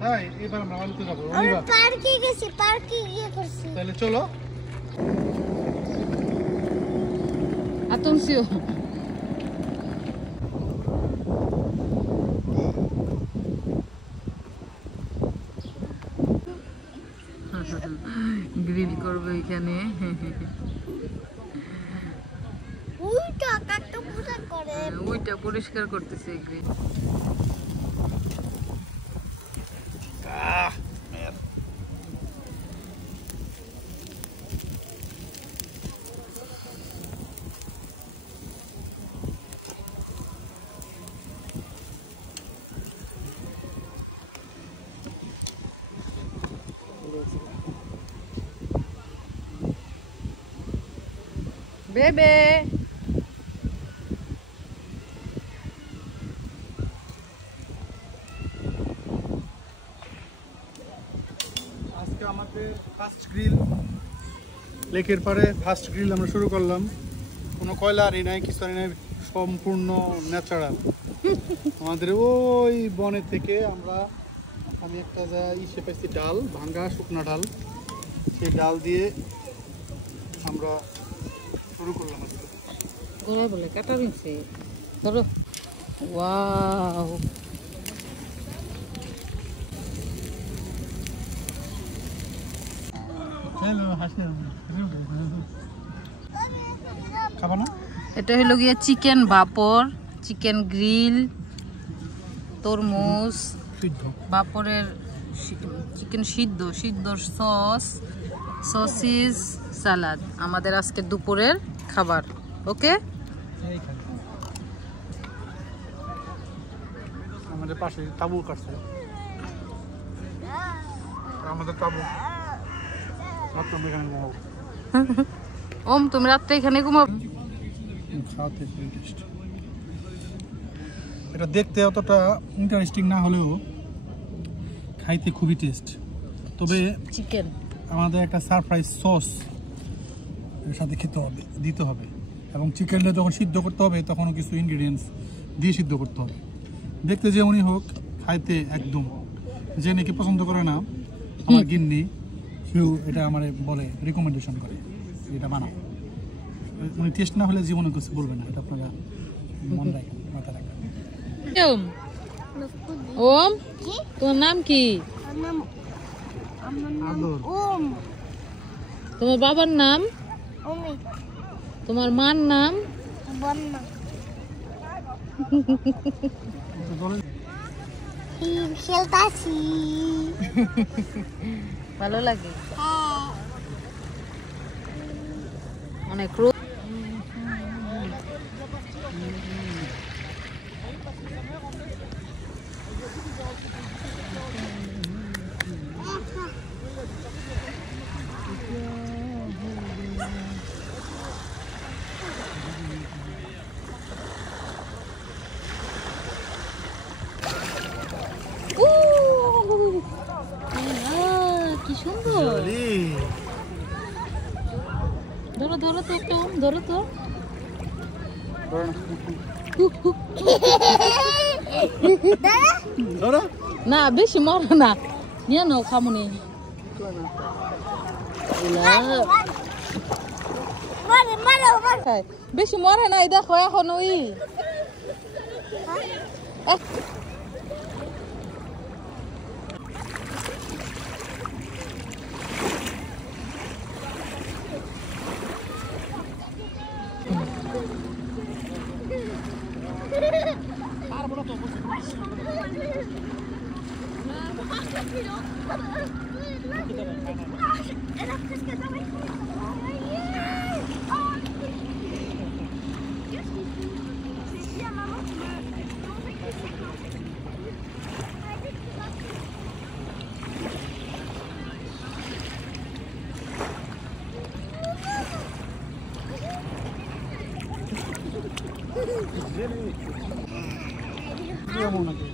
হ্যাঁ এবার আমরা বালুতে যাবো রবিবার পার্কে গেছি পার্কে গিয়ে করছি তাহলে চলো Atención. গ্রিল করবে এখানে ওইটা কাটটা পুরো করে ওইটা পরিষ্কার করতেছে গ্রিল Bebe. আজকে আমাদের ফার্স্ট গ্রিল লেকের পাড়ে ফার্স্ট গ্রিল আমরা শুরু করলাম কোনো কয়লা আরি নাই কিছু আরি নাই সম্পূর্ণ ন্যাচারাল আমাদের ওই বনে থেকে আমি একটা ইসে পাইছি ডাল ভাঙ্গা শুকনা ডাল সেই ডাল দিয়ে আমরা শুরু করলাম আজকে গোড়ায় বলে কাটা দিচ্ছে ধরো ওয়াও খাবা না এটা হলো গিয়ে চিকেন বাপর চিকেন গ্রিল তরমুজ সিদ্ধ বাপরের চিকেন সিদ্ধ সসিস সালাদ আমাদের আজকে দুপুরের খাবার ওকে আমাদের পাশে তাবু কাটছে আমাদের তাবু ওম তুমি রাত্রে এখানে ঘুমাবে এটা দেখতে অতটা ইন্টারেস্টিং না হলেও খাইতে খুবই টেস্ট তবে চিকেন আমাদের একটা সারপ্রাইজ সস এর সাথে দিতে হবে এবং চিকেনটা যখন সিদ্ধ করতে হবে তখনও কিছু ইনগ্রিডিয়েন্টস দিয়ে সিদ্ধ করতে হবে দেখতে যেমনই হোক খাইতে একদম যে নাকি পছন্দ করে না আমার গিন্নি সেও এটা আমার বলে রিকমেন্ডেশন করে এটা বানাও মানে টেস্ট না হলে জীবনে কিছু বলবে না এটা আপনারা মনে রাখেন মাথা রাখেন ওম তোমার নাম কি ওম তোমার বাবার নাম অমিত তোমার মার নাম বন্না খেলতাছি ভালো লাগে হ্যাঁ অনেক কি সুন্দর ধরো ধরো তো একটু ধরো তো না বেশি মরো না নিয়ে নাও খামুনি বেশি মরে নাই দেখো এখন ওই কেমন আছে